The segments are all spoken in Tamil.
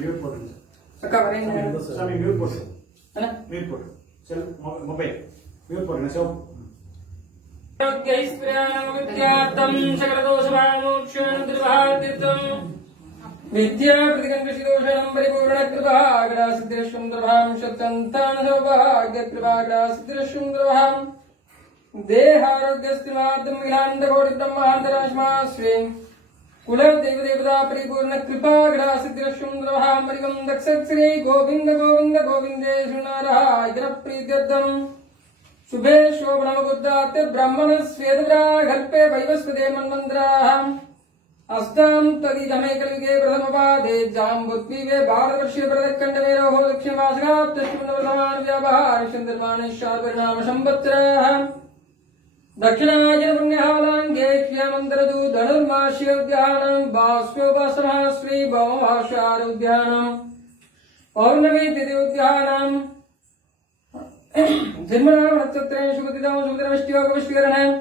म्यूट போடுங்க அக்கா வரேங்க சாமி மியூட் போடுங்க அண்ணா மியூட் போடு செல் மொபைல் மியூட் போடுங்க சோ ैस्प्रियाणविद्यार्थं सकलदोषमामोक्षणं विद्या प्रतिकंकषिदोषणं परिपूर्णकृपागडासिद्धिरश्वन्द्रभां शतान्तानसौभाग्यकृपागडासिद्धिरश्वन्द्रभां देहारोग्यस्तिमात्रं मिलान्तकोटिब्रह्मान्तराश्मास्वे कुलदेवदेवता परिपूर्णकृपागडासिद्धिरश्वन्द्रभां परिगं दक्षश्री गोविन्द गोविन्द गोविन्दे शृणारहायप्रीत्यर्थम् शुभे शोभनमुद्दात्य ब्रह्मण स्वेदग्रा कल्पे वैवस्वते मन्वन्द्राः अस्तां तदिदमे कलिगे प्रथमपादे जाम्बुद्वीपे भारतवर्षे प्रदखण्डमेरोः दक्षिणवासगात् तस्मिन्नवर्तमान व्यापहार चन्द्रमाणेश्वरपरिणाम संवत्सरः दक्षिणायन पुण्यहालाङ्गे क्ष्यमन्तरदु धनुर्मास्योद्यानं बाष्पोपासनः श्री भौमभाष्यारोद्यानं पौर्णमी तिथि जन्मनाम नक्षत्रेण शुभतिदां शुभदिनमष्टयोगविष्करणम्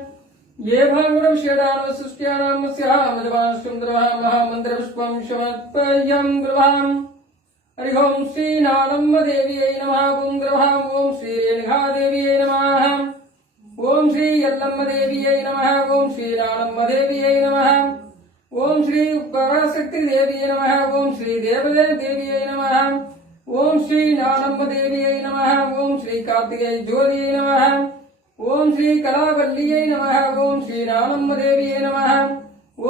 ये भागुणं षडानव सृष्ट्यानां स्यामजवांश्चन्द्रवः महामन्त्रपुष्पं शमत्पयं गृहाम् हरि ओं श्रीनालम्बदेव्यै नमः पुङ्ग्रवः ॐ श्रीरेणुकादेव्यै नमः ॐ श्री यल्लम्बदेव्यै नमः ॐ श्रीनालम्बदेव्यै नमः ॐ श्री पराशक्तिदेव्यै नमः ॐ श्रीदेवदेव्यै नमः ओम श्री नालम्बदेव्यै नमः ओम श्री कार्तिकेय ज्योतियै नमः ओम श्री कलावल्लियै नमः ओम श्री नालम्बदेव्यै नमः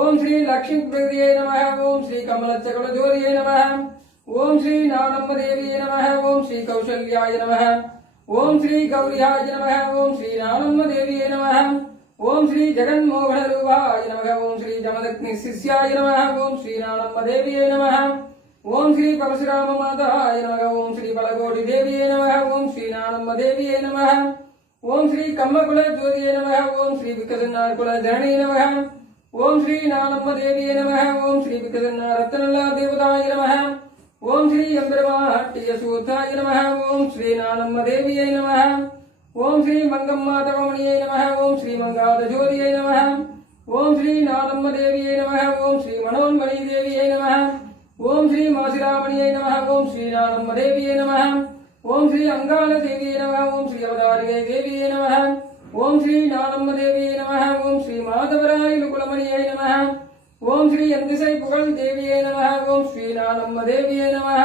ओम श्री लक्ष्मीप्रद्यै नमः ओम श्री कमलचक्रज्योतियै नमः ओम श्री नालम्बदेव्यै नमः ओम श्री कौशल्याय नमः ओम श्री गौर्याय नमः ओम श्री नालम्बदेव्यै नमः ओम श्री जगन्मोहनरूपाय नमः ओम श्री जमदग्निशिष्याय नमः ओम श्री नालम्बदेव्यै नमः ओम श्री परशुराम माताय नमः ओम श्री बलकोटि देव्यै नमः ओम श्री नालम्बदेव्यै नमः ओम श्री कम्मकुल ज्योतिये नमः ओम श्री विकसन्नाकुल धरणी नमः ओम श्री नालम्बदेव्यै नमः ओम श्री विकसन्ना रत्नला देवताय नमः ओम श्री अम्बरवाट्टियसूताय नमः ओम श्री नालम्बदेव्यै नमः ओम श्री मंगम्मातरमणियै नमः ओम श्री मंगादज्योतिये नमः ओम श्री नालम्बदेव्यै नमः ओम श्री मनोन्मणि देव्यै नमः ओम श्री मासिरामणियै नमः ओम श्री नालम्बदेव्यै नमः ओम श्री अंगालदेव्यै नमः ओम श्री अवतारिकै देव्यै नमः ओम श्री नालम्बदेव्यै नमः ओम श्री माधवरायलुकुलमणियै नमः ओम श्री यन्दिसै पुगळ देव्यै नमः ओम श्री नालम्बदेव्यै नमः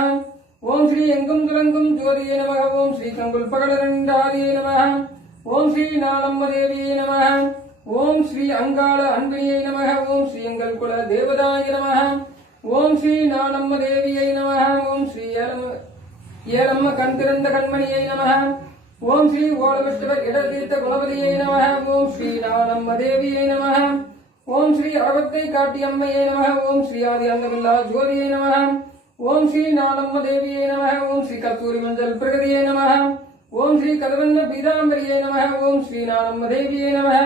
ओम श्री एंगुम तुलंगुम ज्योतिये नमः ओम श्री कंगुल्पगळरण्डादिये नमः ओम श्री नालम्बदेव्यै नमः ओम श्री अंगाल अन्वियै नमः ओम श्री एंगल्कुल देवताय नमः ओम श्री नालम्बदेव्यै नमः ओम श्री येलम्म कण्तिरन्द कण्मणियै नमः ओम श्री ओलविष्टव इडतीर्थ गुणवतियै नमः ओम श्री नालम्बदेव्यै नमः ओम श्री अरवत्तै काट्यम्मयै नमः ओम श्री आदि अन्नबिल्ला ज्योतियै नमः ओम श्री नालम्बदेव्यै नमः ओम श्री कस्तूरी मंजल प्रगतियै नमः ओम श्री कदवन्न पीताम्बर्यै नमः ओम श्री नालम्बदेव्यै नमः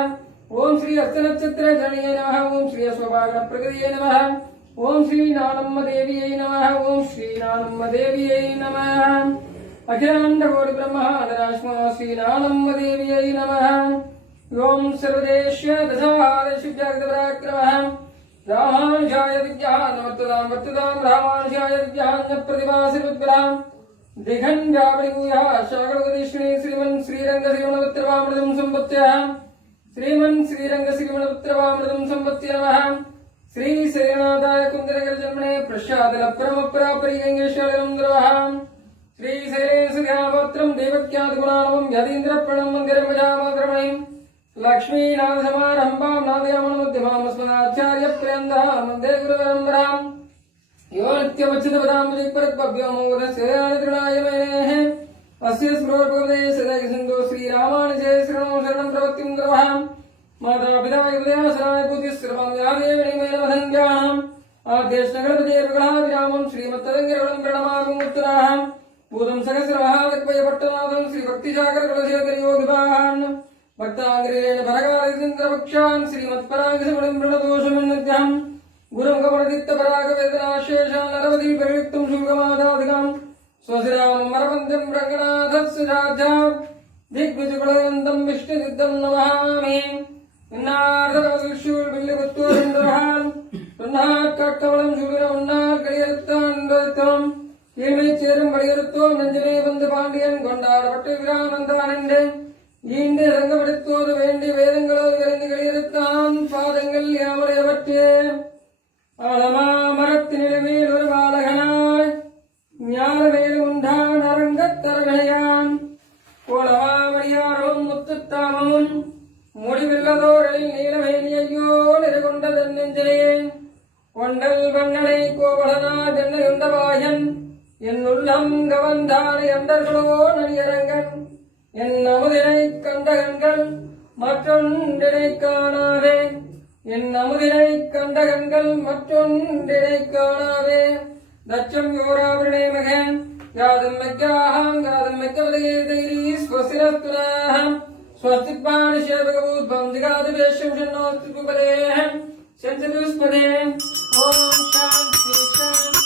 ओम श्री हस्तनक्षत्र जनये नमः ओम श्री अश्वभाग प्रगतियै नमः ओम श्री नालम्बदेव्यै नमः ओम श्री नालम्बदेव्यै नमः अखिलाण्डकोटि ब्रह्माण्डनाश्मा श्री नालम्बदेव्यै नमः ओम सर्वदेश्य दशादशुभ्यग्रपराक्रमः रामानुजाय विद्यान् वर्ततां रामानुजाय विद्यान् प्रतिभासिर्विद्भ्राम् दिघण्डावलिभूयः शाकलगदीश्वरी श्रीमन् श्रीरङ्गश्रीमणपुत्रवामृतं संपत्त्यः श्रीमन् श्रीरङ्गश्रीमणपुत्रवामृतं संपत्त्य नमः श्री शैलनाथाय कुन्दरगर्जन्मणे प्रसादलप्रमपरापरिगङ्गेश्वरं द्रवः श्री शैलेशध्यापत्रं देवक्यादिगुणानवं यतीन्द्रप्रणं मन्दिरमजामाक्रमणीं लक्ष्मीनाथसमारम्भां नादयामनमध्यमामस्मदाचार्यपर्यन्तां वन्दे गुरुपरम्पराम् यो नित्यमच्युतपदाम्बुजैः मेनेः अस्य स्मृतिपदे सदैकसिन्धो श्रीरामानुजय शरणं शरणं प्रवत्तिं द्रवः माता पिता युवदयासनाय पूज्यश्रमं आद्यश्नगणपतिर्विग्रहाभिरामं श्रीमत्तरङ्गिरवणं प्रणमामि उत्तराहं भूतं सहस्रमहाविक्वयपट्टनाथं श्रीभक्तिसागरकुलशेखरयोगिवाहान् भक्ताङ्ग्रेण भरकालिन्द्रवक्षान् श्रीमत्परागसमणं प्रणदोषमन्नद्यहं गुरुं कमलदित्तपरागवेदनाशेषान् नरवती परियुक्तं शुभमादाधिकाम् स्वशिरामं मरवन्द्यं रङ्गनाथस्य साध्या दिग्विजकुलनन्दं विष्णुसिद्धं नमामि இன்னார்தகவிஷூல் வில்லுகுத்தூர்ந்தவர்கள் சொன்னார் கட்டவளம் சுடுற உன்னார் கையெழுத்தான் தீமை சேரும் வழியறுத்தோம் நெஞ்சமே வந்து பாண்டியன் கொண்டாடப்பட்டு விராமந்தான் என்று ஈண்டு சங்கப்படுத்தோது வேண்டி வேதங்களோ விரைந்து கையெழுத்தான் பாதங்கள் யாவரையவற்றே ஆலமா மரத்தினிலுமேல் ஒரு பாலகனாய் ஞானவேல் உண்டான் அரங்கத்தரவையான் கோலமாமணியாரும் முத்துத்தாமமும் முடிவில்லதோரில் நீலமேனியையோ நிறுகொண்டதன் நெஞ்சிலே கொண்டல் வண்ணனை கோவலனா தென்னையுண்டவாயன் என் உள்ளம் கவர்ந்தானை அண்டர்களோ நடிகரங்கன் என் அமுதினை கண்ட கண்கள் மற்றொன்றினை காணாதே என் அமுதினை கண்ட கண்கள் மற்றொன்றினை காணாவே தச்சம் யோராவரணே மகன் யாதம் மெக்காஹம் யாதம் மெக்கவதே தைரி ஸ்வசிரத்துனாஹம் स्वस्तिपाणि शेवकभूत बंदिगादि वेशम शन्नोस्ति कुबलेहं शंसदुस्पदे ओम शांति शांति